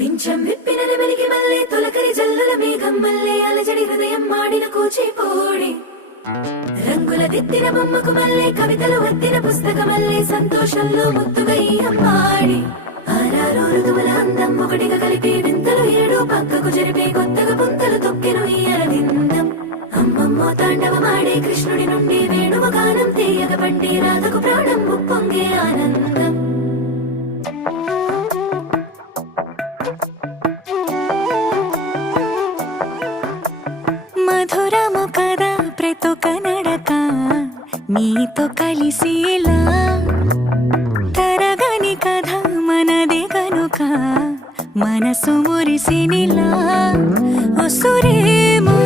పింఛం విప్పిన నెమలికి మల్లె తొలకరి జల్లుల మేఘం మల్లె అలజడి హృదయం మాడిన కూచిపూడి రంగుల దిద్దిన బొమ్మకు మల్లె కవితలు వద్దిన పుస్తకమల్లె సంతోషంలో ముద్దుగా ఈ అమ్మాడి ఆరారు ఋతువుల అందం ఒకటిగా కలిపి వింతలు ఏడు పక్కకు జరిపే కొత్తగా పుంతలు తొక్కెను ఈ అరవిందం అమ్మమ్మో తాండవమాడే కృష్ణుడి నుండి వేణువ గానం తీయగ పండి రాధకు ప్రాణం ఉప్పొంగే ఆనందం మధురము కదా ప్రతొక నడక నీతో కలిసేలా తరగని కథ మనదే కనుక మనసు మురిసినిలా ఉసురేమో